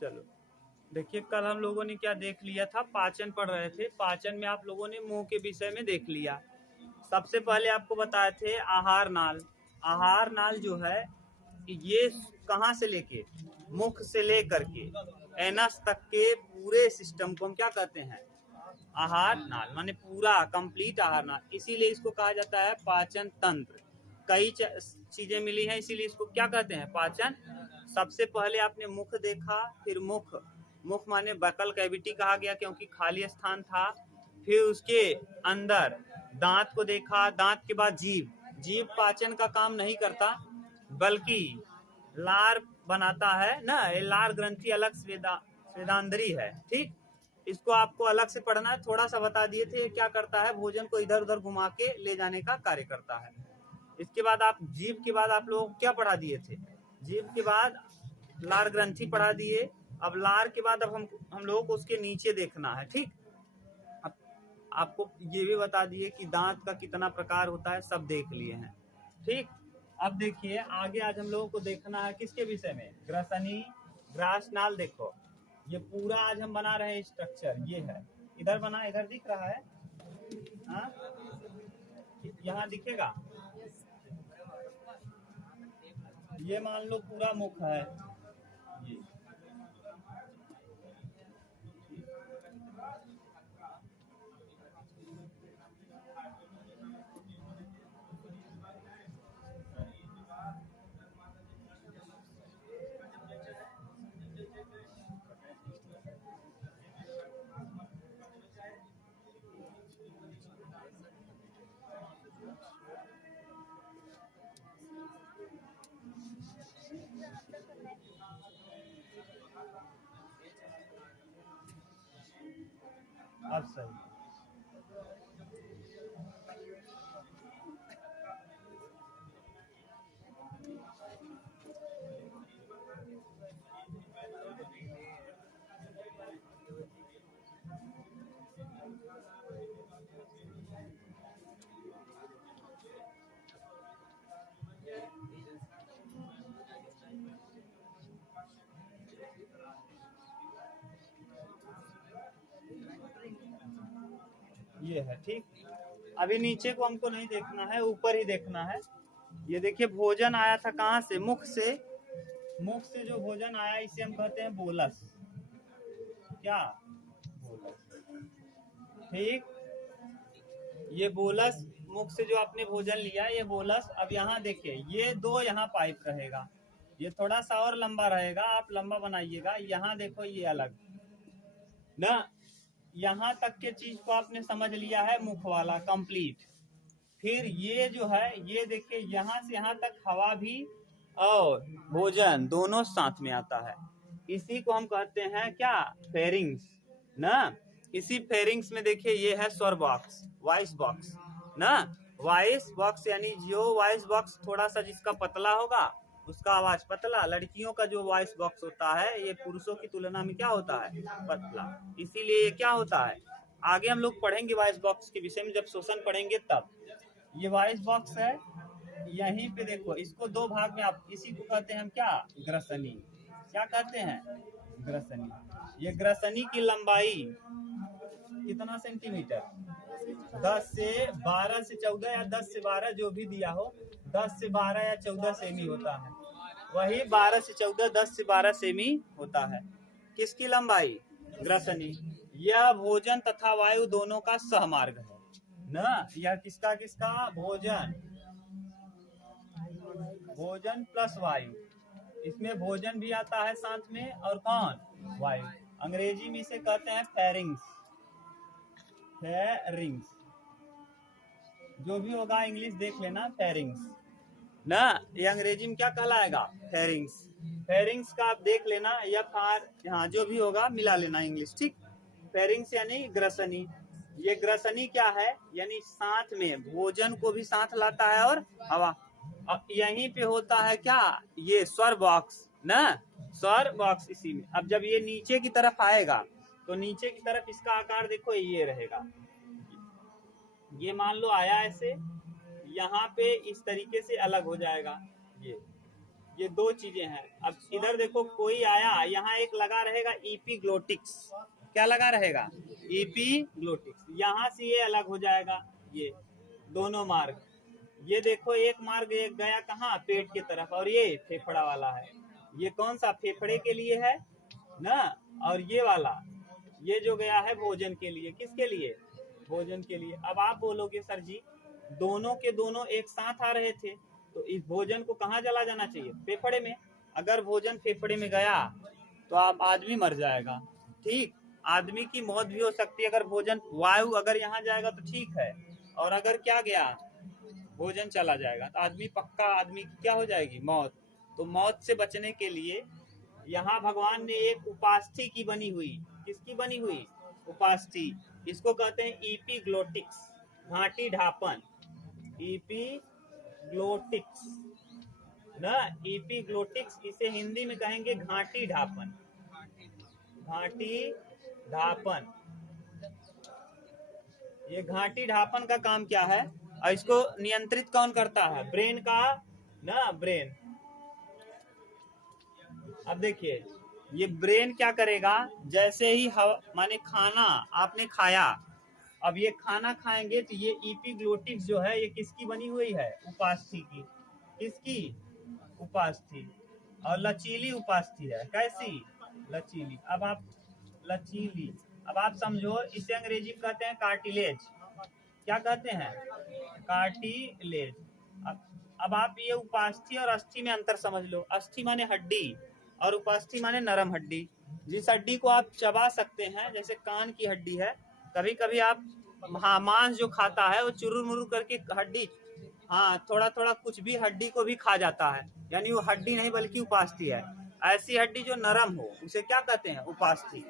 चलो देखिए, कल हम लोगों ने क्या देख लिया था, पाचन पढ़ रहे थे। पाचन में आप लोगों ने मुंह के विषय में देख लिया। सबसे पहले आपको बताए थे आहार नाल। आहार नाल जो है ये कहाँ से लेके, मुख से लेकर के एनस तक के पूरे सिस्टम को हम क्या कहते हैं, आहार नाल, माने पूरा कंप्लीट आहार नाल। इसीलिए इसको कहा जाता है पाचन तंत्र। कई चीजें मिली हैं, इसीलिए इसको क्या कहते हैं, पाचन। सबसे पहले आपने मुख देखा, फिर मुख, मुख माने बकल कैविटी कहा गया क्योंकि खाली स्थान था। फिर उसके अंदर दांत को देखा, दांत के बाद जीभ। जीभ पाचन का काम नहीं करता बल्कि लार बनाता है ना, ये लार ग्रंथि अलग स्वेदांतरी है, ठीक। इसको आपको अलग से पढ़ना है, थोड़ा सा बता दिए थे। क्या करता है, भोजन को इधर उधर घुमा के ले जाने का कार्य करता है। इसके बाद आप जीभ के बाद आप लोग क्या पढ़ा दिए थे, जीभ के बाद लार ग्रंथि पढ़ा दिए। अब लार के बाद अब हम लोगों को उसके नीचे देखना है, ठीक। अब आपको ये भी बता दिए कि दांत का कितना प्रकार होता है, सब देख लिए हैं, ठीक। अब देखिए आगे आज हम लोगों को देखना है किसके विषय में, ग्रसनी, ग्रासनाल। देखो ये पूरा आज हम बना रहे हैं स्ट्रक्चर, ये है इधर बना, इधर दिख रहा है, हाँ यहाँ दिखेगा। ये मान लो पूरा मुख है, ये अब सही। ये है, ठीक। अभी नीचे को हमको नहीं देखना है, ऊपर ही देखना है। ये देखिए भोजन आया था कहाँ से, मुख से। मुख से जो भोजन आया इसे हम कहते हैं बोलस। क्या, बोलस, ठीक। ये बोलस, मुख से जो आपने भोजन लिया ये बोलस। अब यहाँ देखिए ये दो यहाँ पाइप रहेगा, ये थोड़ा सा और लंबा रहेगा, आप लंबा बनाइएगा। यहाँ देखो ये अलग ना, यहाँ तक के चीज को आपने समझ लिया है, मुख वाला कंप्लीट। फिर ये जो है ये देखिए यहाँ से यहाँ तक हवा भी और भोजन दोनों साथ में आता है। इसी को हम कहते हैं क्या, फेरिंग्स ना। इसी फेरिंग्स में देखिए ये है स्वर बॉक्स, वॉइस बॉक्स ना। वॉइस बॉक्स यानी जो वॉइस बॉक्स थोड़ा सा जिसका पतला होगा उसका आवाज पतला। लड़कियों का जो वॉइस बॉक्स होता है ये पुरुषों की तुलना में क्या होता है, पतला। इसीलिए ये क्या होता है, आगे हम लोग पढ़ेंगे वॉइस बॉक्स के विषय में, जब शोषण पढ़ेंगे तब। ये वॉइस बॉक्स है, यहीं पे देखो इसको दो भाग में, आप इसी को कहते हैं हम क्या, ग्रसनी। क्या कहते हैं, ग्रसनी। ये ग्रसनी की लंबाई कितना सेंटीमीटर, 10 से 12 से 14 या 10 से 12 जो भी दिया हो, 10 से 12 या 14 सेमी होता है। वही 12 से 14, 10 से 12 सेमी होता है। किसकी लंबाई, ग्रसनी। यह भोजन तथा वायु दोनों का सहमार्ग है ना। यह किसका किसका, भोजन, भोजन प्लस वायु। इसमें भोजन भी आता है साथ में, और कौन, वायु। अंग्रेजी में इसे कहते हैं फेरिंग्स, फेरिंग्स। जो भी होगा इंग्लिश देख लेना, फेरिंग्स ना। ये अंग्रेजी में क्या कहलाएगा, फेरिंग्स। फेरिंग्स का आप देख लेना, या फार, हाँ जो भी होगा मिला लेना इंग्लिश, ठीक। फेरिंग्स यानी ग्रसनी। ये ग्रसनी क्या है, यानी साथ में भोजन को भी साथ लाता है और हवा। अब यहीं पे होता है क्या, ये स्वर बॉक्स ना, स्वर बॉक्स इसी में। अब जब ये नीचे की तरफ आएगा तो नीचे की तरफ इसका आकार देखो ये रहेगा। ये मान लो आया ऐसे, यहाँ पे इस तरीके से अलग हो जाएगा ये। ये दो चीजें हैं। अब इधर देखो कोई आया, यहाँ एक लगा रहेगा इपीग्लोटिक्स। क्या लगा रहेगा? इपीग्लोटिक्स। यहाँ से ये अलग हो जाएगा, ये दोनों मार्ग। ये देखो एक मार्ग एक गया कहाँ? पेट की तरफ, और ये फेफड़ा वाला है। ये कौन सा? फेफड़े के लिए है ना। और ये वाला, ये जो गया है भोजन के लिए। किसके लिए? भोजन के लिए। अब आप बोलोगे सर जी दोनों के दोनों एक साथ आ रहे थे, तो इस भोजन को कहाँ चला जाना चाहिए? फेफड़े में। अगर भोजन फेफड़े में गया तो आप आदमी मर जाएगा। ठीक, आदमी की मौत भी हो सकती है अगर भोजन, वायु अगर यहाँ जाएगा तो ठीक है, और अगर क्या गया, भोजन चला जाएगा तो आदमी पक्का, आदमी की क्या हो जाएगी? मौत। तो मौत से बचने के लिए यहाँ भगवान ने एक उपास्थि की बनी हुई, किसकी बनी हुई? उपास्थि। इसको कहते हैं इपीग्लोटिक्स, घाटी ढापन। इपीग्लोटिक्स ना, इपीग्लोटिक्स, इसे हिंदी में कहेंगे घाटी ढापन। घाटी ढापन, ये घाटी ढापन का काम क्या है और इसको नियंत्रित कौन करता है? ब्रेन का ना, ब्रेन। अब देखिए ये ब्रेन क्या करेगा, जैसे ही माने खाना आपने खाया, अब ये खाना खाएंगे तो ये इपीग्लोटिक्स जो है ये किसकी बनी हुई है? उपास्थि की। किसकी? उपास्थि। और लचीली उपास्थि है। कैसी? लचीली। अब आप लचीली, अब आप समझो, इसे अंग्रेजी में कहते हैं कार्टिलेज। क्या कहते हैं? कार्टिलेज। अब आप ये उपास्थि और अस्थि में अंतर समझ लो। अस्थि माने हड्डी और उपास्थि माने नरम हड्डी। जिस हड्डी को आप चबा सकते हैं, जैसे कान की हड्डी है, कभी कभी आप मांस जो खाता है वो चुरुर मुरुर करके हड्डी, हाँ थोड़ा थोड़ा कुछ भी हड्डी को भी खा जाता है, यानी वो हड्डी नहीं बल्कि उपास्थि है। ऐसी हड्डी जो नरम हो उसे क्या कहते हैं? उपास्थि।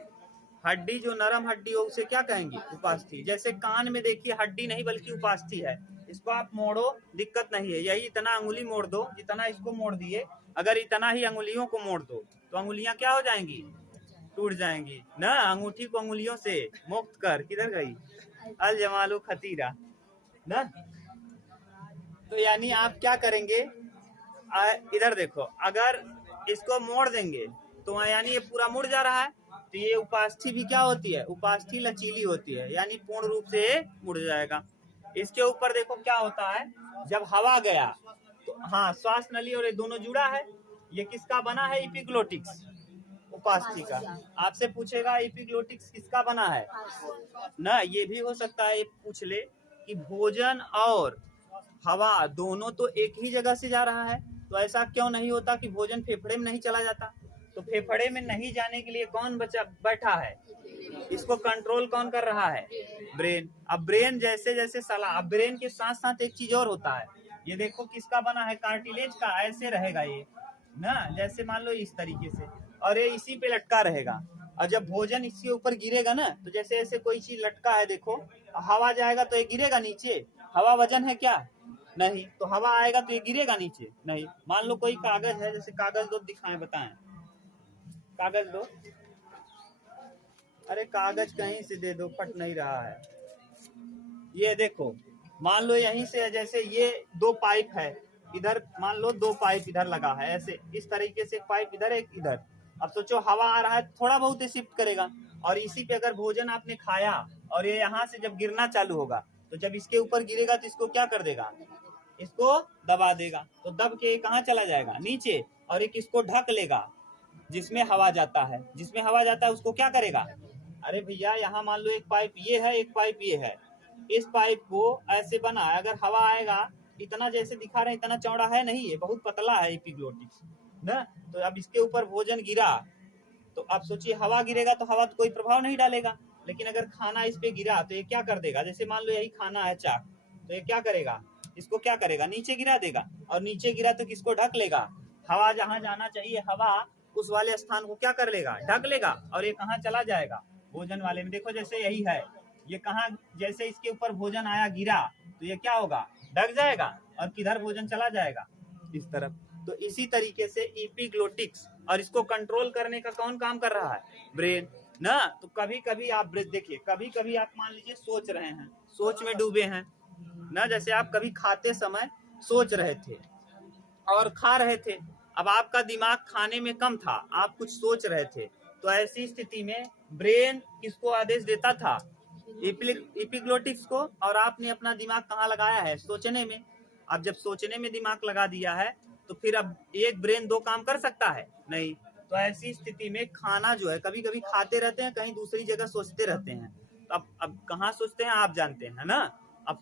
हड्डी जो नरम हड्डी हो उसे क्या कहेंगे? उपास्थि। जैसे कान में देखिए हड्डी नहीं बल्कि उपास्थि है, इसको आप मोड़ो दिक्कत नहीं है, यही इतना अंगुली मोड़ दो जितना इसको मोड़ दिए, अगर इतना ही अंगुलियों को मोड़ दो तो अंगुलियां क्या हो जाएंगी? टूट जाएंगी ना। अंगूठी को अंगुलियों से मुक्त कर, किधर गई? अल जमालू खतीरा ना। तो यानी आप क्या करेंगे, इधर देखो, अगर इसको मोड़ देंगे तो यानी ये पूरा मुड़ जा रहा है, तो ये उपास्थि भी क्या होती है? उपास्थि लचीली होती है, यानी पूर्ण रूप से मुड़ जाएगा। इसके ऊपर देखो क्या होता है, जब हवा गया तो हाँ श्वास नली और ये दोनों जुड़ा है। ये किसका बना है? इपीग्लोटिक्स, उपास्थि का। आपसे पूछेगा इपीग्लोटिक्स किसका बना है ना। ये भी हो सकता है पूछ ले कि भोजन और हवा दोनों तो एक ही जगह से जा रहा है, तो ऐसा क्यों नहीं होता कि भोजन फेफड़े में नहीं चला जाता? तो फेफड़े में नहीं जाने के लिए कौन बैठा है? इसको कंट्रोल कौन कर रहा है? ब्रेन। अब ब्रेन जैसे जैसे सलाह, अब ब्रेन के साथ साथ एक चीज और होता है, ये देखो किसका बना है? कार्टिलेज का। ऐसे रहेगा ये ना, जैसे मान लो इस तरीके से, और ये इसी पे लटका रहेगा। और जब भोजन इसके ऊपर गिरेगा ना, तो जैसे ऐसे कोई चीज लटका है, देखो हवा जाएगा तो ये गिरेगा नीचे। हवा वजन है क्या? नहीं। तो हवा आएगा तो ये गिरेगा नीचे? नहीं। मान लो कोई कागज है, जैसे कागज दो, दिखाएं, बताएं, कागज दो। अरे कागज कहीं से दे दो, फट नहीं रहा है। ये देखो, मान लो यहीं से, जैसे ये दो पाइप है, इधर मान लो दो पाइप इधर लगा है, ऐसे इस तरीके से, एक पाइप इधर एक इधर। अब सोचो हवा आ रहा है, थोड़ा बहुत शिफ्ट करेगा, और इसी पे अगर भोजन आपने खाया और ये यहाँ से जब गिरना चालू होगा, तो जब इसके ऊपर गिरेगा तो इसको क्या कर देगा? इसको दबा देगा। तो दब के कहाँ चला जाएगा? नीचे। और एक इसको ढक लेगा, जिसमें हवा जाता है। जिसमें हवा जाता है उसको क्या करेगा? अरे भैया यहाँ मान लो एक पाइप ये है, एक पाइप ये है, इस पाइप को ऐसे बना है, अगर हवा आएगा, इतना जैसे दिखा रहे हैं इतना चौड़ा है नहीं, ये बहुत पतला है एपिग्लोटिक्स ना। तो अब इसके ऊपर भोजन गिरा, तो आप सोचिए हवा गिरेगा तो हवा तो कोई प्रभाव नहीं डालेगा, लेकिन अगर खाना इस पे गिरा तो ये क्या कर देगा? जैसे मान लो यही खाना है चाक, तो ये क्या करेगा? इसको क्या करेगा? नीचे गिरा देगा, और नीचे गिरा तो किसको ढक लेगा? हवा जहाँ जाना चाहिए हवा उस वाले स्थान को क्या कर लेगा? ढक लेगा। और ये कहाँ चला जाएगा? भोजन वाले में। देखो जैसे यही है, ये कहाँ, जैसे इसके ऊपर भोजन आया गिरा, तो ये क्या होगा? ढक जाएगा, और किधर भोजन चला जाएगा? इस तरफ। तो इसी तरीके से एपिग्लोटिक्स, और इसको कंट्रोल करने का कौन काम कर रहा है? ब्रेन ना। तो कभी कभी आप देखिए, कभी कभी आप मान लीजिए सोच रहे हैं, सोच में डूबे हैं ना, जैसे आप कभी खाते समय सोच रहे थे और खा रहे थे, अब आपका दिमाग खाने में कम था, आप कुछ सोच रहे थे, तो ऐसी स्थिति में ब्रेन किसको आदेश देता था? एपिग्लोटिक्स को। और आपने अपना दिमाग कहाँ लगाया है? सोचने में। अब जब सोचने में दिमाग लगा दिया है तो फिर अब एक ब्रेन दो काम कर सकता है? नहीं। तो ऐसी स्थिति में खाना जो है, कभी कभी खाते रहते हैं, कहीं दूसरी जगह सोचते रहते हैं। तो अब कहाँ सोचते हैं आप जानते हैं ना? अब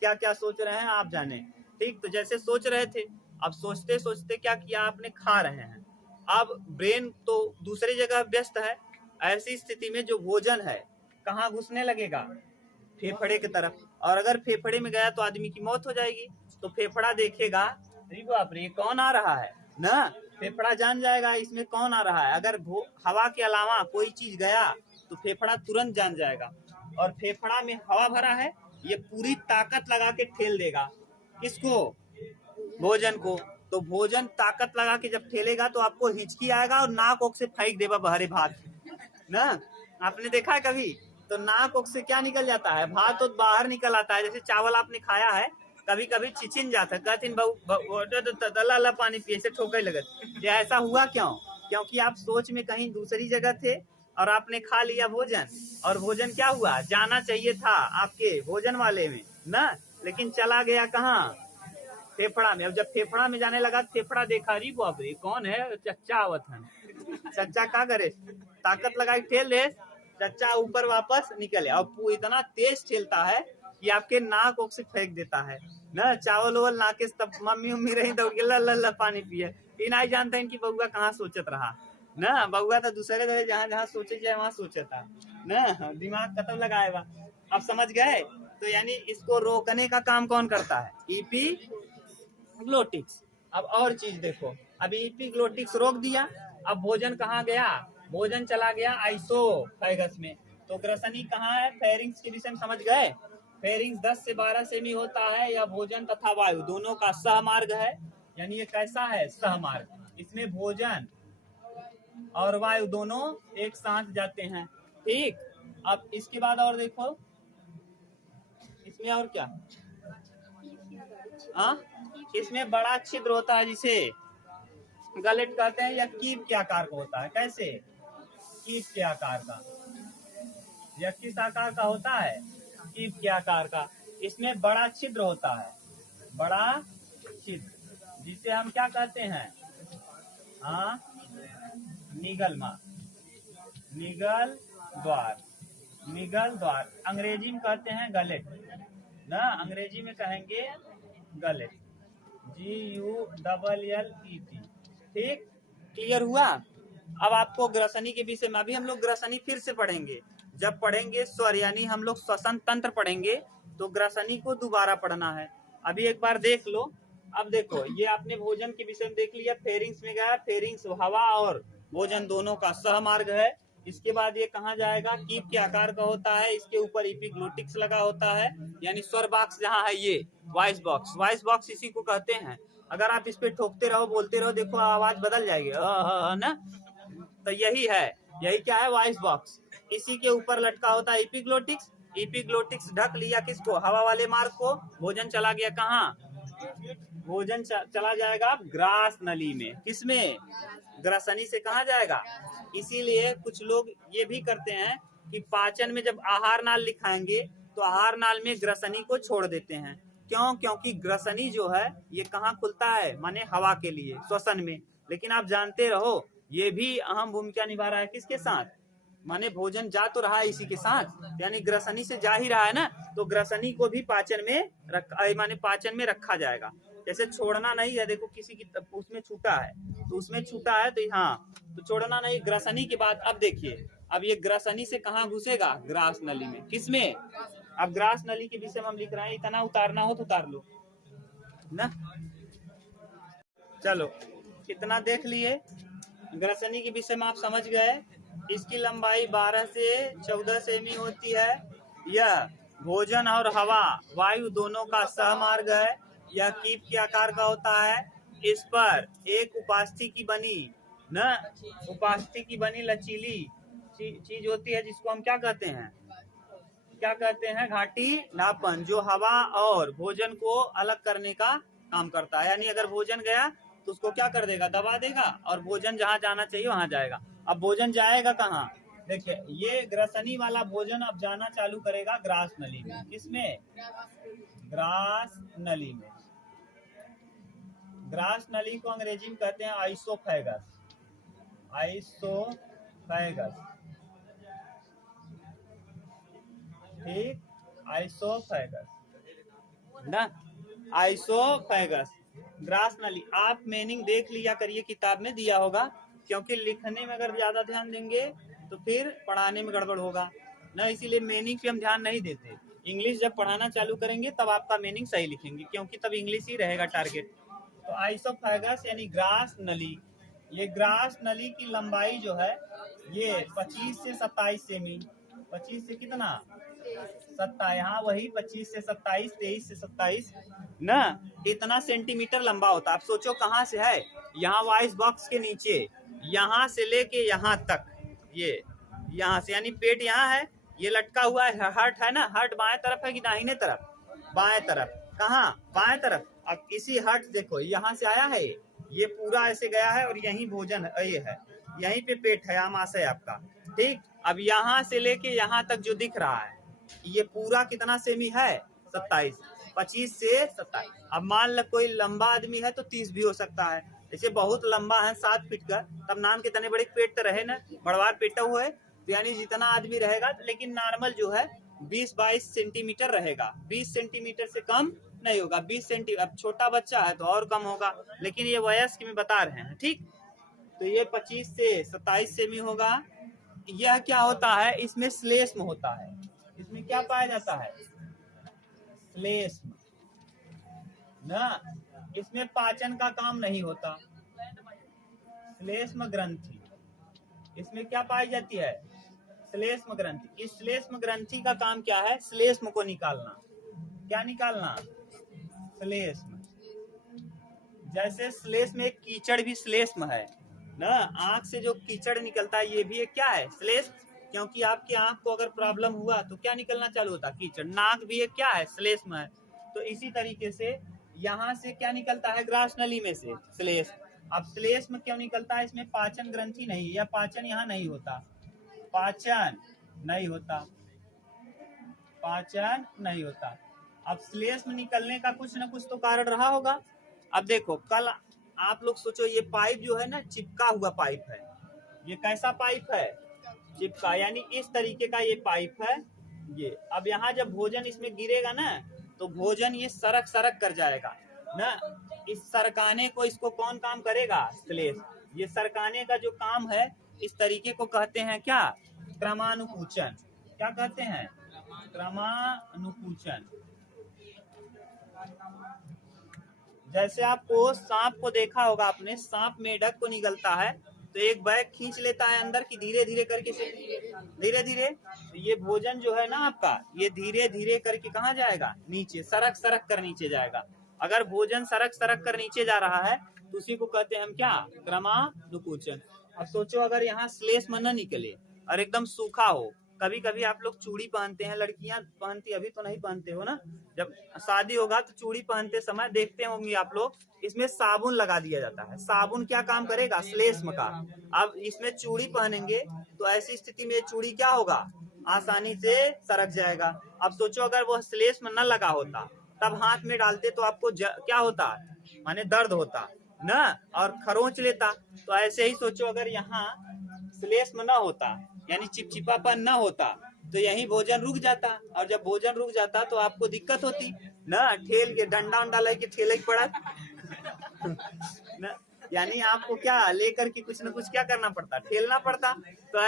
क्या क्या सोच रहे हैं आप जाने। ठीक, तो जैसे सोच रहे थे, अब सोचते सोचते क्या किया आपने? खा रहे हैं। अब ब्रेन तो दूसरी जगह व्यस्त है। ऐसी स्थिति में जो भोजन है कहाँ घुसने लगेगा? फेफड़े की तरफ। और अगर फेफड़े में गया तो आदमी की मौत हो जाएगी। तो फेफड़ा देखेगा, अरे बाप रे कौन आ रहा है ना, फेफड़ा जान जाएगा इसमें कौन आ रहा है। अगर हवा के अलावा कोई चीज गया तो फेफड़ा तुरंत जान जाएगा। और फेफड़ा में हवा भरा है, ये पूरी ताकत लगा के ठेल देगा। किसको? भोजन को। तो भोजन ताकत लगा के जब ठेलेगा तो आपको हिचकी आएगा और नाक ओक से फेंक देगा बहरे भात ना। आपने देखा है कभी? तो नाक ओक से क्या निकल जाता है? भात तो बाहर निकल आता है। जैसे चावल आपने खाया है, कभी कभी छिचिन जाता है, कहते बहु पानी पिए से ठोके लगत। ये ऐसा हुआ क्यों? क्योंकि आप सोच में कहीं दूसरी जगह थे और आपने खा लिया भोजन। और भोजन क्या हुआ? जाना चाहिए था आपके भोजन वाले में ना, लेकिन चला गया कहाँ? फेफड़ा में। अब जब फेफड़ा में जाने लगा, फेफड़ा देखा, अरे बाप रे कौन है? चच्चा आवत है। चच्चा क्या करे? ताकत लगाई ठेल दे, चच्चा ऊपर वापस निकले। और इतना तेज ठेलता है कि आपके नाक ओक से फेंक देता है ना। चावल वोवल नाके तब मम्मी उम्मी रही तो ला पानी पिए। इन आई जानता इनकी बउआ कहाँ सोचत रहा ना। बउआ तो दूसरे जगह जहाँ जहाँ सोचे जाए वहाँ सोचता ना, दिमाग कतब लगाएगा। अब समझ गए? तो यानी इसको रोकने का काम कौन करता है? एपिग्लोटिक्स। अब और चीज देखो, अब एपिग्लोटिक्स रोक दिया, अब भोजन कहाँ गया? भोजन चला गया आइसोफेगस में। तो ग्रसनी कहाँ है? फेरिंग्स के विषय में समझ गए? फेरिंग्स 10 से 12 सेमी होता है। यह भोजन तथा वायु दोनों का सहमार्ग है। यानी ये कैसा है? सहमार्ग। इसमें भोजन और वायु दोनों एक साथ जाते हैं। ठीक, अब इसके बाद और देखो, इसमें और क्या? इसमें बड़ा छिद्र होता है जिसे गलेट कहते हैं, या कीप के आकार का होता है। कैसे? कीप के आकार का। यह किस आकार का होता है? कीप के आकार का। इसमें बड़ा छिद्र होता है, बड़ा छिद्र, जिसे हम क्या कहते हैं? निगलमा, निगल द्वार, निगल द्वार। अंग्रेजी में कहते हैं गलेट ना, अंग्रेजी में कहेंगे गलेट, GULLET। ठीक, क्लियर हुआ? अब आपको ग्रसनी के विषय में, अभी हम लोग ग्रसनी फिर से पढ़ेंगे। जब पढ़ेंगे स्वर यानी हम लोग श्वसन तंत्र पढ़ेंगे, तो ग्रसनी को दोबारा पढ़ना है। अभी एक बार देख लो। अब देखो, ये आपने भोजन के विषय में देख लिया, फेरिंग्स में गया। फेरिंग्स हवा और भोजन दोनों का सहमार्ग है। इसके बाद ये कहाँ जाएगा? कीप के आकार का होता है। इसके ऊपर एपिग्लोटिक्स लगा होता है, यानी स्वर बॉक्स जहाँ है ये वॉइस बॉक्स। वॉइस बॉक्स इसी को कहते हैं। अगर आप इस पे ठोकते रहो, बोलते रहो, देखो आवाज बदल जाएगी ना। तो यही है, यही क्या है? Voice box. इसी के ऊपर लटका होता है एपिग्लोटिक्स। एपिग्लोटिक्स ढक लिया किसको? हवा वाले मार्ग को। भोजन चला गया कहाँ? भोजन चला जाएगा ग्रास नली में। किसमें? ग्रसनी से कहाँ जाएगा? इसीलिए कुछ लोग ये भी करते हैं कि पाचन में जब आहार नाल लिखाएंगे तो आहार नाल में ग्रसनी को छोड़ देते हैं। क्यों? क्योंकि ग्रसनी जो है ये कहाँ खुलता है? माने हवा के लिए, श्वसन में। लेकिन आप जानते रहो ये भी अहम भूमिका निभा रहा है। किसके साथ? माने भोजन जा तो रहा है इसी के साथ, यानी ग्रसनी से जा ही रहा है ना। तो ग्रसनी को भी पाचन में माने पाचन में रखा जाएगा। जैसे छोड़ना नहीं है, देखो किसी की उसमें छूटा है तो उसमें छूटा है तो हाँ, तो छोड़ना नहीं। ग्रसनी के बाद अब देखिए, अब ये ग्रसनी से कहाँ घुसेगा? ग्रास नली में। किसमें? अब ग्रास नली के विषय में हम लिख रहे हैं, इतना उतारना हो तो उतार लो ना। चलो, कितना देख लिए? ग्रसनी के विषय में आप समझ गए। इसकी लंबाई 12 से 14 सेमी होती है। यह भोजन और हवा वायु दोनों का सहमार्ग है। यह कीप के आकार का होता है। इस पर एक उपास्थि की बनी न, उपास्थि की बनी लचीली चीज होती है, जिसको हम क्या कहते हैं? क्या कहते हैं? घाटी नापन, जो हवा और भोजन को अलग करने का काम करता है। यानी अगर भोजन गया तो उसको क्या कर देगा, दबा देगा, और भोजन जहाँ जाना चाहिए वहां जाएगा। अब भोजन जाएगा कहाँ, देखिए ये ग्रसनी वाला भोजन अब जाना चालू करेगा ग्रास नली में। किसमें, ग्रास नली में। ग्रास नली को अंग्रेजी में कहते हैं आइसोफेगस, आइसोफेगस, ठीक, आइसोफेगस ना, आइसोफेगस, ग्रास नली। आप मीनिंग देख लिया करिए, किताब में दिया होगा, क्योंकि लिखने में अगर ज्यादा ध्यान देंगे तो फिर पढ़ाने में गड़बड़ होगा ना, इसीलिए मीनिंग पे हम ध्यान नहीं देते। इंग्लिश जब पढ़ाना चालू करेंगे तब आपका मीनिंग सही लिखेंगे, क्योंकि तब इंग्लिश ही रहेगा टारगेट। तो आइसोफेगस यानी ग्रास नली, ये ग्रास नली की लंबाई जो है ये 25 से 27 सेमी, 25 से कितना, 27, हाँ वही 25 से 27, 23 से 27 ना, इतना सेंटीमीटर लंबा होता है। आप सोचो कहाँ से है, यहाँ वॉइस बॉक्स के नीचे, यहाँ से लेके यहाँ तक, ये यहाँ से, यानी पेट यहाँ है, ये लटका हुआ है, हार्ट है ना, हार्ट बाएं तरफ है कि दाहिने तरफ, बाएं तरफ, कहाँ, बाएं तरफ। अब इसी हार्ट देखो यहाँ से आया है, ये पूरा ऐसे गया है, और यही भोजन है, ये है, यहीं पे पेट है, आमाशय आपका, ठीक। अब यहाँ से लेके यहाँ तक जो दिख रहा है, ये पूरा कितना सेमी है, 27, 25 से 27। अब मान लो कोई लंबा आदमी है तो 30 भी हो सकता है, जैसे बहुत लंबा है 7 फीट का, तब नाम कितने बड़े पेट तो रहे ना, बड़वार पेटा हुआ है, तो यानी जितना आदमी रहेगा, लेकिन नॉर्मल जो है 20-22 सेंटीमीटर रहेगा, 20 सेंटीमीटर से कम नहीं होगा, 20 सेंटीमीटर। अब छोटा बच्चा है तो और कम होगा, लेकिन ये वयस्क में बता रहे हैं, ठीक। तो ये 25 से 27 सेमी होगा। यह क्या होता है, इसमें श्लेष्म होता है, इसमें क्या पाया जाता है, श्लेष्म ना, इसमें पाचन का काम नहीं होता, श्लेष्म ग्रंथि, इसमें क्या पाई जाती है, श्लेष्म ग्रंथि। इस श्लेष्म ग्रंथि का काम क्या है, श्लेष्म को निकालना, क्या निकालना, श्लेष्म। जैसे श्लेष्म एक कीचड़ भी श्लेष्म है ना, आंख से जो कीचड़ निकलता है ये भी एक क्या है, श्लेष्म, क्योंकि आपकी आंख को अगर प्रॉब्लम हुआ तो क्या निकलना चालू होता, कीचड़। नाक भी एक क्या है, श्लेष्म है। तो इसी तरीके से यहाँ से क्या निकलता है, ग्रास नली में से श्लेष्म। अब श्लेष्म क्यों निकलता है, इसमें पाचन ग्रंथि नहीं, या पाचन यहाँ नहीं होता, पाचन नहीं होता, पाचन नहीं होता। अब श्लेष्म निकलने का कुछ न कुछ तो कारण रहा होगा। अब देखो, कल आप लोग सोचो, ये पाइप जो है ना, चिपका हुआ पाइप है, ये कैसा पाइप है, चिपका, यानी इस तरीके का ये पाइप है ये। अब यहाँ जब भोजन इसमें गिरेगा ना, तो भोजन ये सरक सरक कर जाएगा ना, इस सरकाने को, इसको कौन काम करेगा, श्लेष्म। ये सरकाने का जो काम है, इस तरीके को कहते हैं क्या, क्रमानुकुचन। क्या कहते हैं, क्रमानुकुचन। जैसे आपको सांप को देखा होगा आपने, सांप मेढक को निगलता है तो एक बैग खींच लेता है अंदर की, धीरे धीरे करके से, धीरे धीरे। तो ये भोजन जो है ना आपका, ये धीरे धीरे करके कहाँ जाएगा, नीचे, सरक सरक कर नीचे जाएगा। अगर भोजन सरक सरक कर नीचे जा रहा है तो उसी को कहते हैं हम क्या, क्रमानुकुचन। अब सोचो अगर यहाँ श्लेष्म न निकले और एकदम सूखा हो, कभी कभी आप लोग चूड़ी पहनते हैं, लड़कियां पहनती, अभी तो नहीं पहनते हो ना, जब शादी होगा तो चूड़ी पहनते समय देखते होंगे आप लोग, इसमें साबुन लगा दिया जाता है। साबुन क्या काम करेगा, श्लेष्म का। अब इसमें चूड़ी पहनेंगे तो ऐसी स्थिति में चूड़ी क्या होगा, आसानी से सरक जाएगा। अब सोचो अगर वो श्लेष्म न लगा होता, तब हाथ में डालते तो आपको क्या होता, माने दर्द होता ना, और खरोंच लेता। तो ऐसे ही सोचो अगर यहाँ श्लेष्म न होता, यानी चिपचिपापन न होता, तो यही भोजन रुक जाता, और जब भोजन रुक जाता तो आपको दिक्कत होती ना, ठेल के डंडा उंडा लेके ठेले पड़ा ना, यानी आपको क्या लेकर के कुछ न कुछ क्या करना पड़ता, ठेलना पड़ता। तो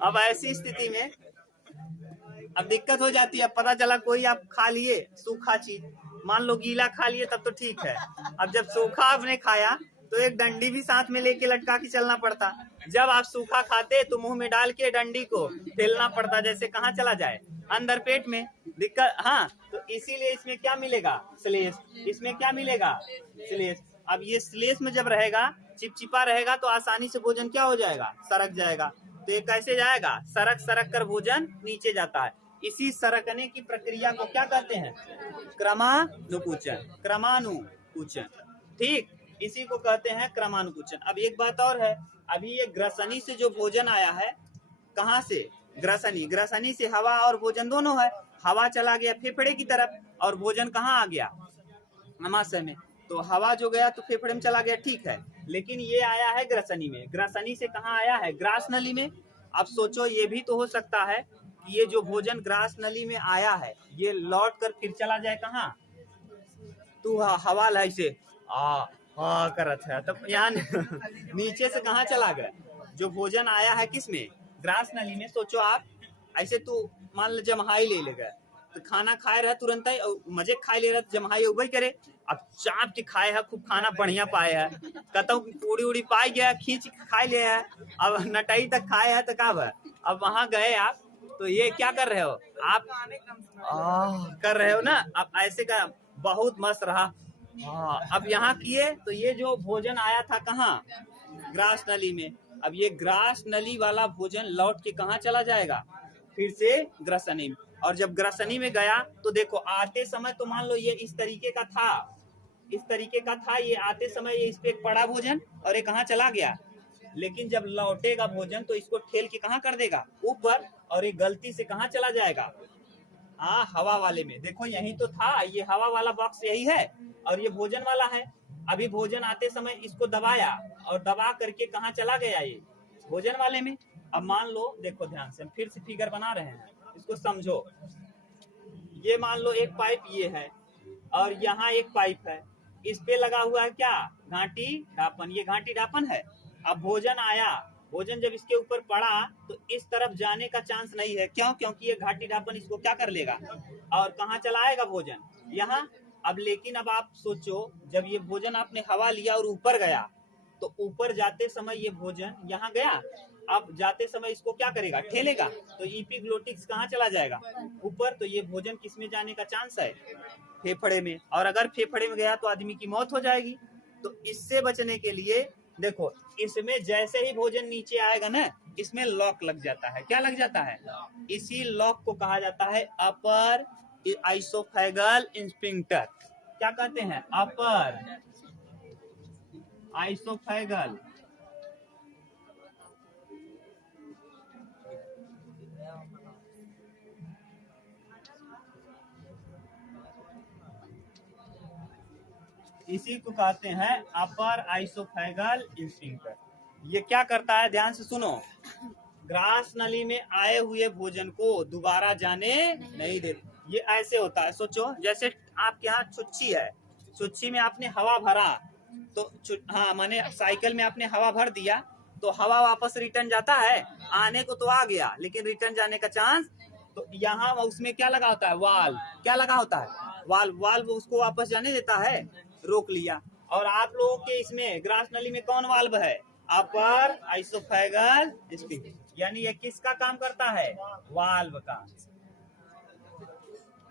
अब ऐसी स्थिति में अब दिक्कत हो जाती है। पता चला कोई आप खा लिए सूखा चीज, मान लो गीला खा लिए तब तो ठीक है, अब जब सूखा आपने खाया तो एक डंडी भी साथ में लेके लटका के चलना पड़ता। जब आप सूखा खाते तो मुंह में डाल के डंडी को ठेलना पड़ता, जैसे कहाँ चला जाए, अंदर पेट में दिक्कत। हाँ, तो इसीलिए इसमें क्या मिलेगा, श्लेष्म। इसमें क्या मिलेगा, श्लेष्म। अब ये श्लेष्म जब रहेगा, चिपचिपा रहेगा, तो आसानी से भोजन क्या हो जाएगा, सरक जाएगा। तो ये कैसे जाएगा, सरक सरक कर भोजन नीचे जाता है। इसी सरकने की प्रक्रिया को क्या कहते हैं, क्रमानुकुचन। क्रमानु क्रमानुकुचन। ठीक, इसी को कहते हैं क्रमानुकुचन। अब एक बात और है, अभी ये ग्रसनी से जो भोजन आया है, कहाँ से? ग्रसनी, ग्रसनी से हवा और भोजन दोनों है। हवा चला गया फेफड़े की तरफ और भोजन कहाँ आ गया? अमाशय में। तो हवा जो गया तो फेफड़े में चला गया, ठीक है, लेकिन ये आया है ग्रसनी में। ग्रसनी से कहाँ आया है? ग्रास नली में। अब सोचो, ये भी तो हो सकता है कि ये जो भोजन ग्रास नली में आया है, ये लौट कर फिर चला जाए कहाँ? तू हवा लाई से आ करत है, तब यहाँ नीचे से कहाँ चला गया? जो भोजन आया है किस में? ग्रास नली में। सोचो आप, ऐसे तू मान लो जमहाई ले लेगा, तो खाना खाए रहा तुरंत ही मजे खाए ले रहा, जमहाई उबई करे। अब चाप के खाए है, खूब खाना बढ़िया पाए है, कहता हूँ पूरी उड़ी पाई गया, खींच खाए ले है, अब नटाई तक खाए है, तो कब? अब वहां गए आप, तो ये क्या कर रहे हो आप? कर रहे हो ना। अब ऐसे का बहुत मस्त रहा। अब यहाँ किए तो ये जो भोजन आया था कहाँ? ग्रास नली में। अब ये ग्रास नली वाला भोजन लौट के कहाँ चला जाएगा? फिर से ग्रसनी में। और जब ग्रसनी में गया तो देखो, आते समय तो मान लो ये इस तरीके का था, इस तरीके का था, ये आते समय ये इस पे पड़ा भोजन और ये कहाँ चला गया। लेकिन जब लौटेगा भोजन तो इसको ठेल के कहाँ कर देगा? ऊपर, और ये गलती से कहाँ चला जाएगा? हाँ, हवा वाले में। देखो यही तो था, ये हवा वाला बॉक्स यही है और ये भोजन वाला है। अभी भोजन आते समय इसको दबाया और दबा करके कहाँ चला गया? ये भोजन वाले में। अब मान लो, देखो ध्यान से, हम फिर से फिगर बना रहे हैं, इसको समझो। ये मान लो एक पाइप ये है और यहाँ एक पाइप है, इस पे लगा हुआ है क्या? घाटी ढापन। ये घाटी ढापन है। अब भोजन आया, भोजन जब इसके ऊपर पड़ा तो इस तरफ जाने का चांस नहीं है। क्यों? क्योंकि ये घाटी ढापन इसको क्या कर लेगा और कहाँ चलाएगा भोजन? यहाँ। अब लेकिन अब आप सोचो, जब ये भोजन आपने हवा लिया और ऊपर गया, तो ऊपर जाते समय ये भोजन यहाँ गया, अब जाते समय इसको क्या करेगा? ठेलेगा। तो इपिग्लोटिक्स कहाँ चला जाएगा? ऊपर। तो ये भोजन किस में जाने का चांस है? फेफड़े में। और अगर फेफड़े में गया तो आदमी की मौत हो जाएगी। तो इससे बचने के लिए देखो, इसमें जैसे ही भोजन नीचे आएगा ना, इसमें लॉक लग जाता है। क्या लग जाता है? इसी लॉक को कहा जाता है अपर आइसोफेगल स्फिंक्टर। क्या कहते हैं? अपर आइसोफेगल। इसी को कहते हैं अपर आइसोफेगल स्फिंक्टर। ये क्या करता है? ध्यान से सुनो। ग्रास नली में आए हुए भोजन को दोबारा जाने नहीं देता। ये ऐसे होता है, सोचो जैसे आपके यहाँ छुच्छी है, छुच्छी में आपने हवा भरा, तो हाँ माने साइकिल में आपने हवा भर दिया, तो हवा वापस रिटर्न जाता है? आने को तो आ गया, लेकिन रिटर्न जाने का चांस। तो यहाँ उसमें क्या लगा होता है? वाल्व। क्या लगा होता है? वाल्व। वाल्व उसको वापस जाने देता है, रोक लिया। और आप लोगों के इसमें ग्रास नली में कौन वाल्व है? अपर आइसोफेगल स्फिंक्टर। यानी ये किसका काम करता है? वाल्व का।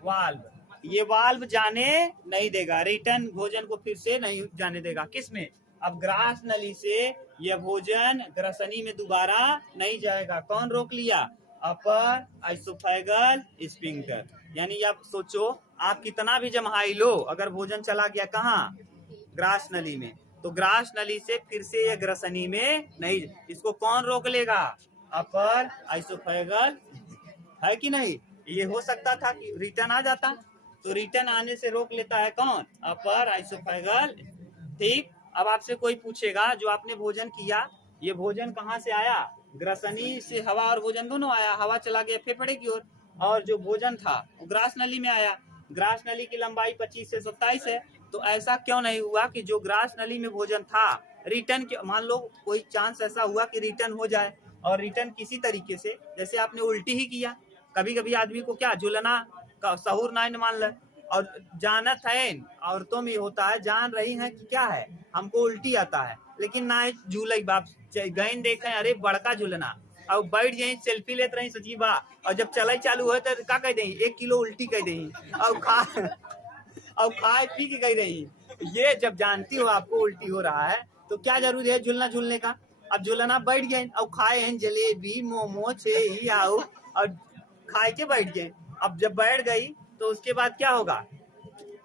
वाल्व। ये वाल्व जाने नहीं देगा, रिटर्न भोजन को फिर से नहीं जाने देगा। किसमें? अब ग्रास नली से यह भोजन ग्रसनी में दोबारा नहीं जाएगा। कौन रोक लिया? अपर आइसोफेगल स्फिंक्टर। यानी आप सोचो, आप कितना भी जमहाई लो, अगर भोजन चला गया कहाँ? ग्रास नली में, तो ग्रास नली से फिर से यह ग्रसनी में नहीं। इसको कौन रोक लेगा? अपर आइसोफेगल। है कि नहीं? ये हो सकता था कि रिटर्न आ जाता, तो रिटर्न आने से रोक लेता है कौन? अपर आइसोफेगल। ठीक। अब आपसे कोई पूछेगा, जो आपने भोजन किया, ये भोजन कहाँ से आया? ग्रसनी से हवा और भोजन दोनों आया। हवा चला गया फेफड़े की ओर, और जो भोजन था वो ग्रास नली में आया। ग्रास नली की लंबाई 25 से 27 है। तो ऐसा क्यों नहीं हुआ कि जो ग्रास नली में भोजन था रिटर्न, मान लो कोई चांस ऐसा हुआ कि रिटर्न हो जाए, और रिटर्न किसी तरीके से, जैसे आपने उल्टी ही किया। कभी कभी आदमी को क्या झूलना का सहूर नाइन मान ले, और जानत है औरतों में होता है, जान रही है कि क्या है, हमको उल्टी आता है, लेकिन ना झूल बाप गईन देखे, अरे बड़का झूलना, अब बैठ जाए सेल्फी लेते रही सची बा, और जब चलाई चालू हो तो क्या कह दे? 1 किलो उल्टी कह दे, और खाए पी के कह रही। ये जब जानती हो आपको उल्टी हो रहा है, तो क्या जरूरी है झूलना झूलने का? अब झूलना बैठ गए और खाए हैं जलेबी मोमो छे ही आओ, और खाए के बैठ गए। अब जब बैठ गई तो उसके बाद क्या होगा?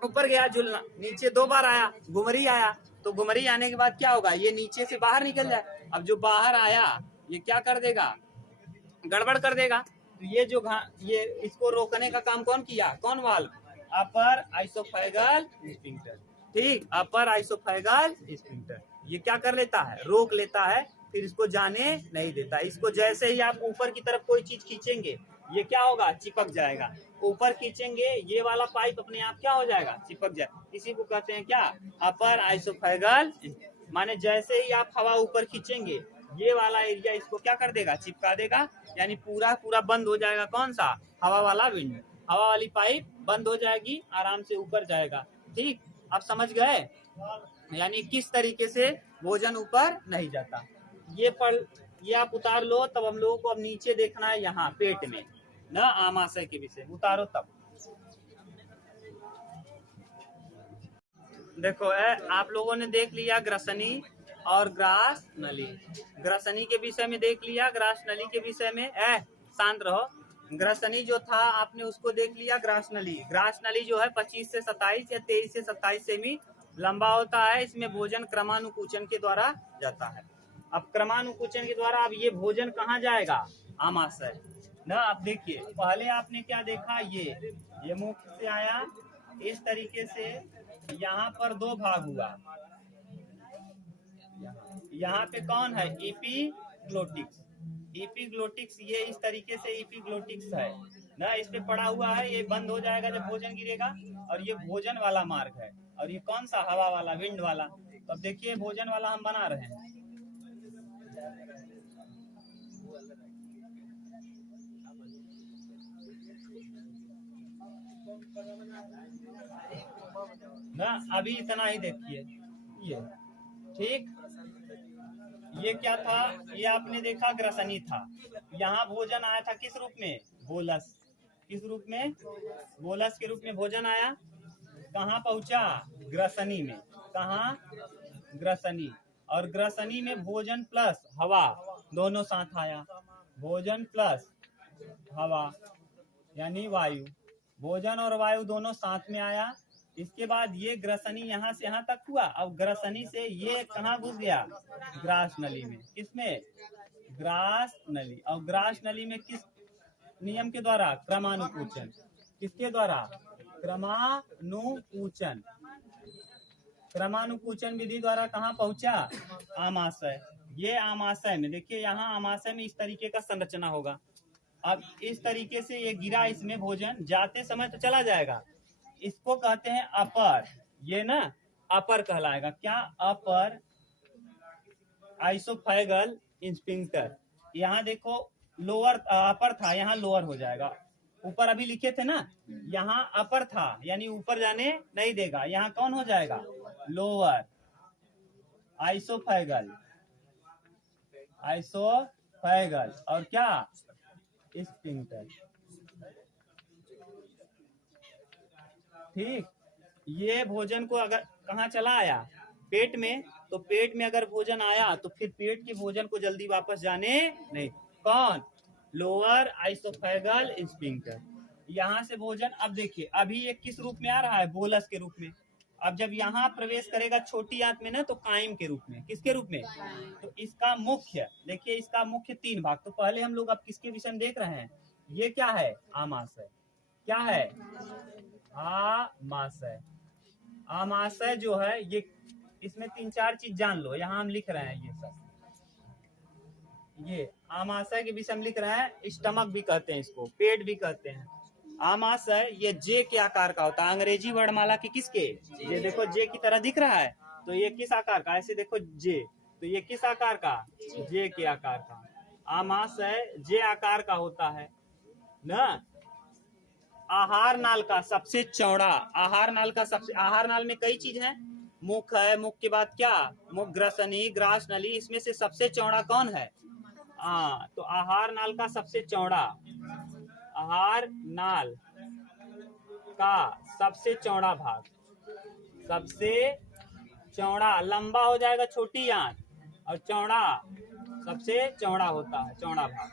ऊपर गया झूलना, नीचे 2 बार आया, घुमरी आया, तो घुमरी आने के बाद क्या होगा, ये नीचे से बाहर निकल जाए। अब जो बाहर आया ये क्या कर देगा, गड़बड़ कर देगा। तो ये जो ये इसको रोकने का काम कौन किया, कौन वाल्व, अपर आइसोफेगल स्फिंक्टर। ठीक, अपर आइसोफेगल स्फिंक्टर ये क्या कर लेता है, रोक लेता है, फिर इसको जाने नहीं देता। इसको जैसे ही आप ऊपर की तरफ कोई चीज खींचेंगे ये क्या होगा, चिपक जाएगा। ऊपर खींचेंगे ये वाला पाइप अपने आप क्या हो जाएगा, चिपक जाए। इसी को कहते हैं क्या, अपर आइसोफेगल। माने जैसे ही आप हवा ऊपर खींचेंगे ये वाला एरिया इसको क्या कर देगा, चिपका देगा, यानी पूरा पूरा बंद हो जाएगा। कौन सा, हवा वाला विंड, हवा वाली पाइप बंद हो जाएगी, आराम से ऊपर जाएगा। ठीक, आप समझ गए, यानी किस तरीके से भोजन ऊपर नहीं जाता। ये आप उतार लो, तब हम लोगों को अब नीचे देखना है, यहाँ पेट में न आमाशय के विषय उतारो तब। देखो आप लोगों ने देख लिया ग्रसनी और ग्रास नली। ग्रसनी के विषय में देख लिया, ग्रास नली के विषय में शांत रहो। ग्रसनी जो था आपने उसको देख लिया। ग्रास नली जो है 25 से 27 या 23 से 27 सेमी लंबा होता है। इसमें भोजन क्रमानुकुचन के द्वारा जाता है। अब क्रमानुकुचन के द्वारा अब ये भोजन कहाँ जाएगा, आमाशय न। अब देखिए पहले आपने क्या देखा, ये मुख से आया इस तरीके से, यहाँ पर 2 भाग हुआ। यहाँ पे कौन है, एपिग्लोटिक्स। एपिग्लोटिक्स ये इस तरीके से एपिग्लोटिक्स है ना, इस पे पड़ा हुआ है। ये बंद हो जाएगा जब भोजन गिरेगा, और ये भोजन वाला मार्ग है, और ये कौन सा, हवा वाला, विंड वाला। तो अब देखिए भोजन वाला हम बना रहे हैं। ना अभी इतना ही देखिए, ये ठीक, ये क्या था, ये आपने देखा ग्रसनी था। यहाँ भोजन आया था किस रूप में, बोलस। किस रूप में, बोलस के रूप में भोजन आया। कहाँ पहुंचा, ग्रसनी में। कहाँ, ग्रसनी। और ग्रसनी में भोजन प्लस हवा दोनों साथ आया। भोजन प्लस हवा यानी वायु, भोजन और वायु दोनों साथ में आया। इसके बाद ये ग्रसनी यहाँ से यहाँ तक हुआ। अब ग्रसनी से ये कहाँ घुस गया, ग्रास नली में। किसमें, ग्रास नली। और ग्रास नली में किस नियम के द्वारा, क्रमानुकुचन। किसके द्वारा, क्रमानुकुचन। क्रमानुकुचन विधि द्वारा कहाँ पहुंचा, आमाशय। ये आमाशय में देखिए, यहाँ आमाशय में इस तरीके का संरचना होगा। अब इस तरीके से ये गिरा, इसमें भोजन जाते समय तो चला जाएगा। इसको कहते हैं अपर, ये ना अपर कहलाएगा। क्या, अपर आइसोफेगल स्फिंक्टर। यहाँ देखो लोअर, अपर था, यहाँ लोअर हो जाएगा। ऊपर अभी लिखे थे ना, यहाँ अपर था यानी ऊपर जाने नहीं देगा। यहाँ कौन हो जाएगा, लोअर आइसोफेगल। आइसोफेगल और क्या, स्फिंक्टर। ठीक, ये भोजन को अगर कहाँ चला आया, पेट में, तो पेट में अगर भोजन आया तो फिर पेट के भोजन को जल्दी वापस जाने नहीं। कौन, लोअर आइसोफेगल स्फिंक्टर। यहाँ से भोजन, अब देखिए अभी ये किस रूप में आ रहा है, बोलस के रूप में। अब जब यहाँ प्रवेश करेगा छोटी आंत में ना, तो काइम के रूप में। किसके रूप में, तो इसका मुख्य देखिए, इसका मुख्य 3 भाग। तो पहले हम लोग अब किसके विषय में देख रहे हैं, ये क्या है, आमाशय। क्या है, आमाशय। आमाशय जो है ये, इसमें 3-4 चीज जान लो। यहाँ हम लिख रहे हैं ये सब, ये आमाशय के विषय में लिख रहे हैं। स्टमक भी कहते हैं इसको, पेट भी कहते हैं। आमाशय ये जे के आकार का होता है, अंग्रेजी वर्णमाला के किसके, ये देखो जे की तरह दिख रहा है, तो ये किस आकार का, ऐसे देखो जे, तो ये किस आकार का, जे के आकार का। आमाशय जे आकार का होता है ना। आहार नाल का सबसे चौड़ा, आहार नाल का सबसे, आहार नाल में कई चीज है, मुख है, मुख के बाद क्या, मुख, ग्रसनी, ग्रास नली, इसमें से सबसे चौड़ा कौन है, तो आहार नाल का सबसे चौड़ा, आहार नाल का सबसे चौड़ा भाग, सबसे चौड़ा, लंबा हो जाएगा छोटी आंत, और चौड़ा सबसे चौड़ा होता है, चौड़ा भाग।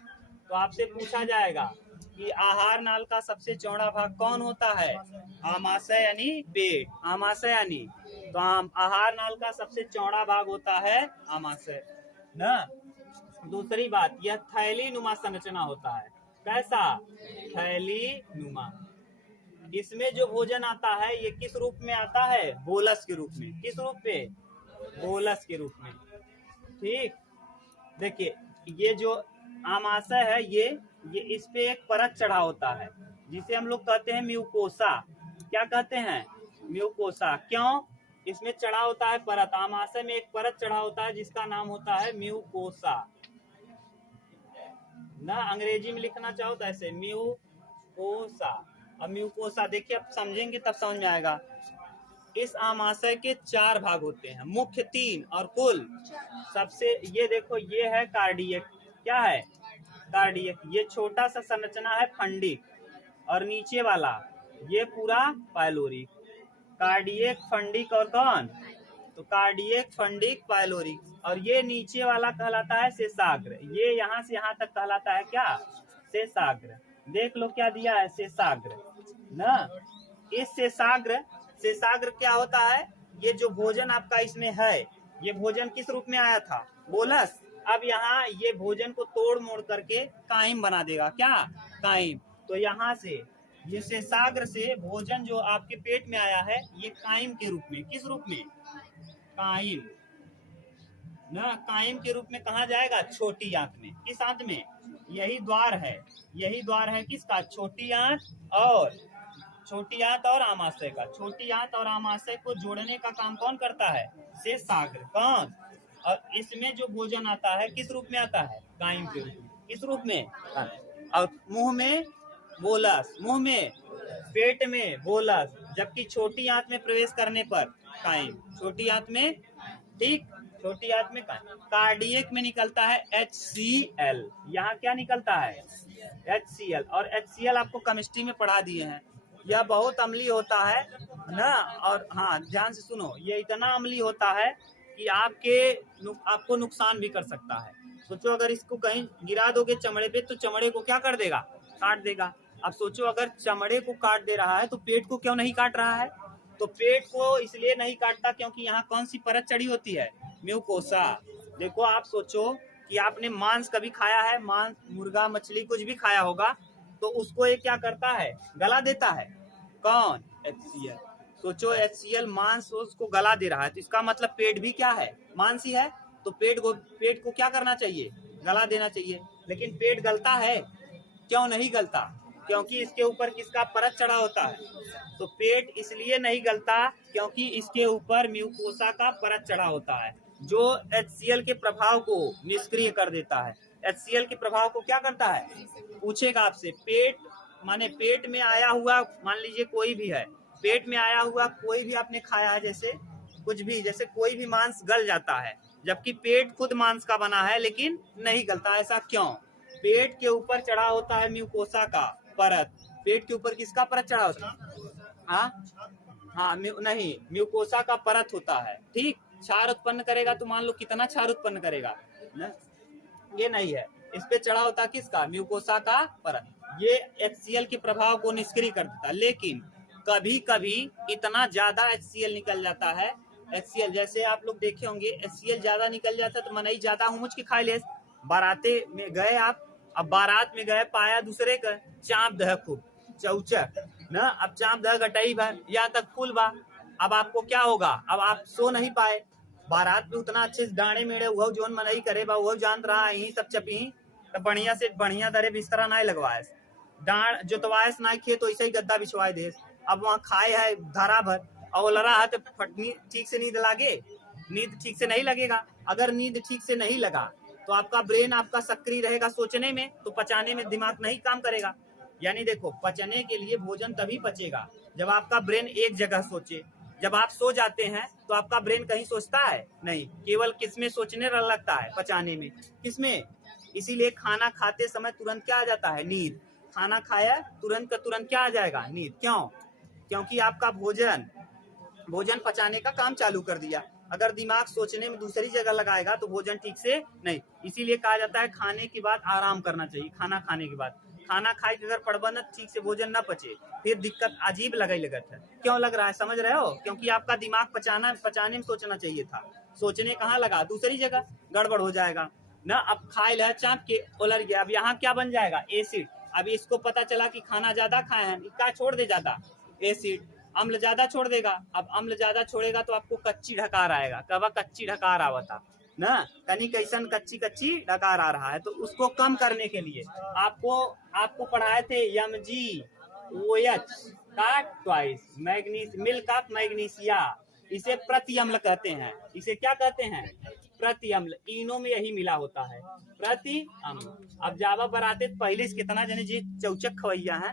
तो आपसे पूछा जाएगा कि आहार नाल का सबसे चौड़ा भाग कौन होता है? आमाशय यानी पेट, आमाशय यानी, तो आहार नाल का सबसे चौड़ा भाग होता है आमाशय ना। दूसरी बात, यह थैली नुमा संरचना होता है। कैसा? थैली नुमा। इसमें जो भोजन आता है ये किस रूप में आता है? बोलस के रूप में। किस रूप में? बोलस के रूप में। ठीक, देखिए ये जो आमाशय है ये इस पे एक परत चढ़ा होता है जिसे हम लोग कहते हैं म्यूकोसा। क्या कहते हैं? म्यूकोसा। क्यों? इसमें चढ़ा होता है परत, आमाशय में एक परत चढ़ा होता है जिसका नाम होता है म्यूकोसा ना। अंग्रेजी में लिखना चाहो तो ऐसे म्यूकोसा। अब म्यूकोसा देखिए, अब समझेंगे तब समझ में आएगा। इस आमाशय के 4 भाग होते हैं, मुख्य 3 और कुल सबसे, ये देखो ये है कार्डियक। क्या है? कार्डियक। ये छोटा सा संरचना है फंडिक, और नीचे वाला ये पूरा पाइलोरिक। कार्डियक, फंडिक और कौन? तो कार्डियक, फंडिक, पाइलोरिक। और ये नीचे वाला कहलाता है शेषाग्र। ये यहाँ से यहाँ तक कहलाता है क्या? शेषाग्र। देख लो क्या दिया है, शेषाग्र ना। इस शेषाग्र क्या होता है? ये जो भोजन आपका इसमें है, ये भोजन किस रूप में आया था? बोलस। अब यहाँ ये भोजन को तोड़ मोड़ करके काइम बना देगा। क्या? काइम। तो यहाँ से ये शेषाग्र से भोजन जो आपके पेट में आया है ये काइम के रूप में, किस रूप में? काइम ना। काइम के रूप में कहाँ जाएगा? छोटी आंत में। किस आंत में? यही द्वार है, यही द्वार है किसका? छोटी आंत और आमाशय का। छोटी आंत और आमाशय को जोड़ने का काम कौन करता है? शेषाग्र। कौन? और इसमें जो भोजन आता है किस रूप में आता है? काइम के रूप में। किस रूप में? और मुंह में बोलस, मुंह में, पेट में बोलस, जबकि छोटी आंत में प्रवेश करने पर काइम। छोटी आंत में, ठीक, छोटी आंत में काइम। कार्डियक में निकलता है HCl। यहाँ क्या निकलता है? HCl। और HCl आपको केमिस्ट्री में पढ़ा दिए हैं। यह बहुत अम्लीय होता है ना। और हाँ, ध्यान से सुनो, ये इतना अम्लीय होता है कि आपको नुकसान भी कर सकता है। सोचो अगर इसको कहीं गिरा दोगे चमड़े पे तो चमड़े को क्या कर देगा? काट देगा। अब सोचो अगर चमड़े को काट दे रहा है तो पेट को क्यों नहीं काट रहा है? तो पेट को इसलिए नहीं काटता क्योंकि यहाँ कौन सी परत चढ़ी होती है? म्यूकोसा। देखो आप सोचो कि आपने मांस कभी खाया है, मांस, मुर्गा, मछली कुछ भी खाया होगा, तो उसको ये क्या करता है? गला देता है। कौन? HCl। सोचो HCl मांस उसको गला दे रहा है, तो इसका मतलब पेट भी क्या है? मांस ही है। तो पेट को क्या करना चाहिए? गला देना चाहिए। लेकिन पेट गलता है? क्यों नहीं गलता? क्योंकि इसके ऊपर किसका परत चढ़ा होता है। तो पेट इसलिए नहीं गलता क्योंकि इसके ऊपर म्यूकोसा का परत चढ़ा होता है जो HCl के प्रभाव को निष्क्रिय कर देता है। HCl के प्रभाव को क्या करता है? पूछेगा आपसे। पेट माने पेट में आया हुआ, मान लीजिए कोई भी है, पेट में आया हुआ कोई भी आपने खाया है, जैसे कुछ भी, जैसे कोई भी मांस गल जाता है, जबकि पेट खुद मांस का बना है लेकिन नहीं गलता। ऐसा क्यों? पेट के ऊपर चढ़ा होता है म्यूकोसा का परत। पेट के ऊपर किसका परत चढ़ा होता है? हाँ, नहीं, म्यूकोसा का परत होता है। ठीक, क्षार उत्पन्न करेगा तो मान लो कितना क्षार उत्पन्न करेगा ना? ये नहीं है, इस पे चढ़ा होता किसका? म्यूकोसा का परत। ये HCl के प्रभाव को निष्क्रिय कर देता। लेकिन कभी कभी इतना ज्यादा HCl निकल जाता है, HCl जैसे आप लोग देखे होंगे, HCl ज्यादा निकल जाता है तो मनई ज्यादा हुमुच के खाए ले। बाराते में गए आप, अब बारात में गए, पाया दूसरे का चाप दह खूब चौचक ना, अब चाप दह घटाई भर यहाँ तक फूल बा। अब आपको क्या होगा? अब आप सो नहीं पाए। बारात में उतना अच्छे डाणे मेड़े हुआ जोन मनई करे बा, वो जानत रहा यही सब चपी तो बढ़िया से बढ़िया दरे बिस्तरा नहीं लगवाए, डांड जोतवाएस ना खे तो ऐसे ही गद्दा बिछवाए दे। अब वहाँ खाए है धारा भर और लड़ा है तो ठीक से नींद लागे? नींद ठीक से नहीं लगेगा। अगर नींद ठीक से नहीं लगा तो आपका ब्रेन आपका सक्रिय रहेगा सोचने में, तो पचाने में दिमाग नहीं काम करेगा। यानी देखो, पचने के लिए भोजन तभी पचेगा जब आपका ब्रेन एक जगह सोचे। जब आप सो जाते हैं तो आपका ब्रेन कहीं सोचता है नहीं, केवल किसमें सोचने लगता है? पचाने में। किसमें? इसीलिए खाना खाते समय तुरंत क्या आ जाता है? नींद। खाना खाया तुरंत का तुरंत क्या आ जाएगा? नींद। क्यों? क्योंकि आपका भोजन पचाने का काम चालू कर दिया। अगर दिमाग सोचने में दूसरी जगह लगाएगा तो भोजन ठीक से नहीं। इसीलिए कहा जाता है खाने के बाद आराम करना चाहिए। खाना खाने के बाद, खाना खाए के अगर प्रबंधन ठीक से भोजन न पचे फिर दिक्कत अजीब लगे लगत है। क्यों लग रहा है समझ रहे हो? क्योंकि आपका दिमाग पचाने में सोचना चाहिए था, सोचने कहाँ लगा, दूसरी जगह गड़बड़ हो जाएगा ना। अब खाए ल चाप के उलर गया, अब यहाँ क्या बन जाएगा? एसिड। अभी इसको पता चला कि खाना ज्यादा खाए हैं, क्या छोड़ दे ज्यादा? एसिड। अम्ल ज्यादा छोड़ देगा, अब अम्ल ज्यादा छोड़ेगा तो आपको कच्ची ढकार आएगा। कब कच्ची ढकार आवता ना, कनी कैसन कच्ची कच्ची डकार आ रहा है, तो उसको कम करने के लिए आपको पढ़ाए थे MgOH का twice manganese milk of magnesia, इसे प्रति अम्ल कहते हैं। इसे क्या कहते हैं? प्रति अम्ल। इनो में यही मिला होता है, प्रति अम्ल। अब जावा बराते पहले से कितना जने जी चौचक खवैया है,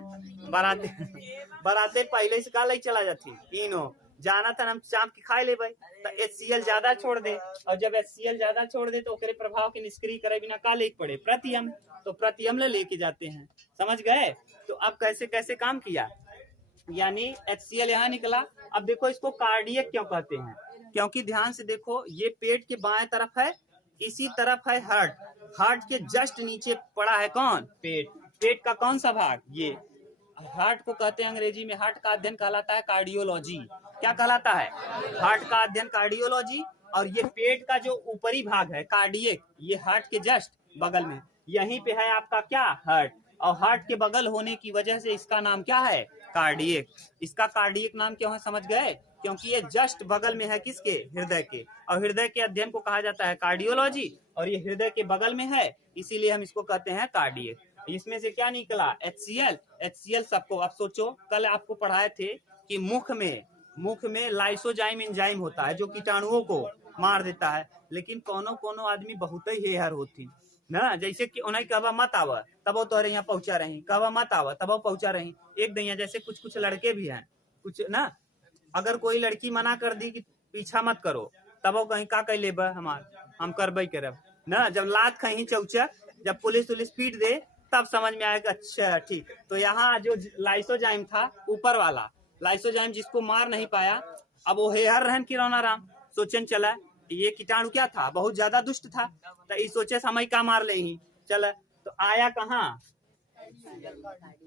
बराते पहले से का ले चला जाती इनो, जाना था हम चाप के खाए ले भाई, तो HCl ज्यादा छोड़ दे, और जब HCl ज्यादा छोड़ दे तो ओकरे प्रभाव के निष्क्रिय करे बिना का लेके पड़े? प्रति अम्ल। तो प्रति अम्ल लेके जाते हैं, समझ गए? तो अब कैसे कैसे काम किया, यानी HCl यहाँ निकला। अब देखो इसको कार्डियक क्यों कहते हैं? क्योंकि ध्यान से देखो, ये पेट के बाएं तरफ है, इसी तरफ है हार्ट, हार्ट के जस्ट नीचे पड़ा है कौन? पेट। पेट का कौन सा भाग? ये हार्ट को कहते हैं अंग्रेजी में, हार्ट का अध्ययन कहलाता है कार्डियोलॉजी। क्या कहलाता है? हार्ट का अध्ययन कार्डियोलॉजी। और ये पेट का जो ऊपरी भाग है कार्डियक, ये हार्ट के जस्ट बगल में, यहीं पे है आपका क्या? हार्ट। और हार्ट के बगल होने की वजह से इसका नाम क्या है? कार्डियक। इसका कार्डियक नाम क्यों है समझ गए? क्योंकि ये जस्ट बगल में है किसके? हृदय के। और हृदय के अध्ययन को कहा जाता है कार्डियोलॉजी, और ये हृदय के बगल में है, इसीलिए हम इसको कहते हैं कार्डियक। इसमें से क्या निकला? HCl। HCl सबको, अब सोचो कल आपको पढ़ाए थे कि मुख में लाइसोजाइम एंजाइम होता है जो कीटाणुओं को मार देता है, लेकिन कोनो आदमी बहुत ही हेहर होती ना, जैसे कि उन्हें कहवा मत आवा तब वो तोहरे यहाँ पहुंचा रही, कहवा मत आवा तब वो पहुंचा रही। एक दैया जैसे कुछ लड़के भी हैं कुछ ना, अगर कोई लड़की मना कर दी कि पीछा मत करो, तब वो कहीं का कह ले हम करबई करब ना। जब लात कहीं चौचक, जब पुलिस पीट दे तब समझ में आएगा अच्छा ठीक। तो यहाँ जो लाइसोजाइम था ऊपर वाला लाइसोजाइम, जिसको मार नहीं पाया, अब वो हेहर रहन किरौना राम सोचन चला ये कीटाणु क्या था? बहुत ज्यादा दुष्ट था, तो ये सोचे समय का मार ले ही चला, तो आया कहाँ?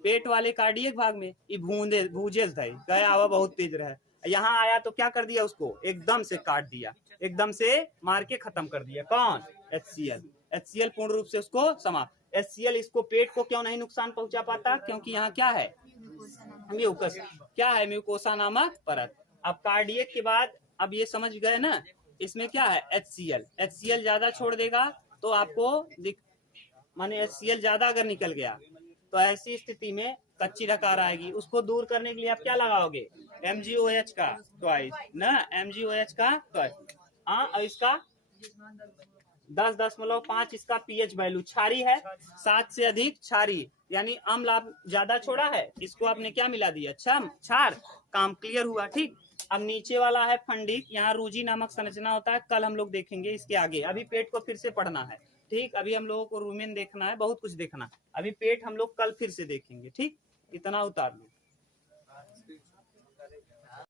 पेट वाले कार्डियक भाग में। ये भूजे गया हुआ बहुत तेज रहे, यहाँ आया तो क्या कर दिया? उसको एकदम से काट दिया, एकदम से मार के खत्म कर दिया। कौन? HCl पूर्ण रूप से उसको समाप्त। HCl इसको पेट को क्यों नहीं नुकसान पहुंचा पाता? क्योंकि यहाँ क्या है? म्यूकस। क्या है? म्यूकोसा नामक परत। अब कार्डियक के बाद अब ये समझ गए ना, इसमें क्या है? HCl ज्यादा छोड़ देगा तो आपको माने HCl ज्यादा अगर निकल गया तो ऐसी स्थिति में कच्ची डकार आएगी। उसको दूर करने के लिए आप क्या लगाओगे? MgOH का ट्वाइस ना, MgOH का ट्वाइस। और इसका 10.5 इसका pH वैल्यू, क्षारी है 7 से अधिक क्षारी, यानी अम्ल आप ज्यादा छोड़ा है, इसको आपने क्या मिला दिया? क्षार। काम क्लियर हुआ? ठीक। अब नीचे वाला है फंडिक, यहाँ रूजी नामक संरचना होता है, कल हम लोग देखेंगे इसके आगे। अभी पेट को फिर से पढ़ना है, ठीक। अभी हम लोगों को रूमेन देखना है, बहुत कुछ देखना। अभी पेट हम लोग कल फिर से देखेंगे, ठीक। इतना उतार लो।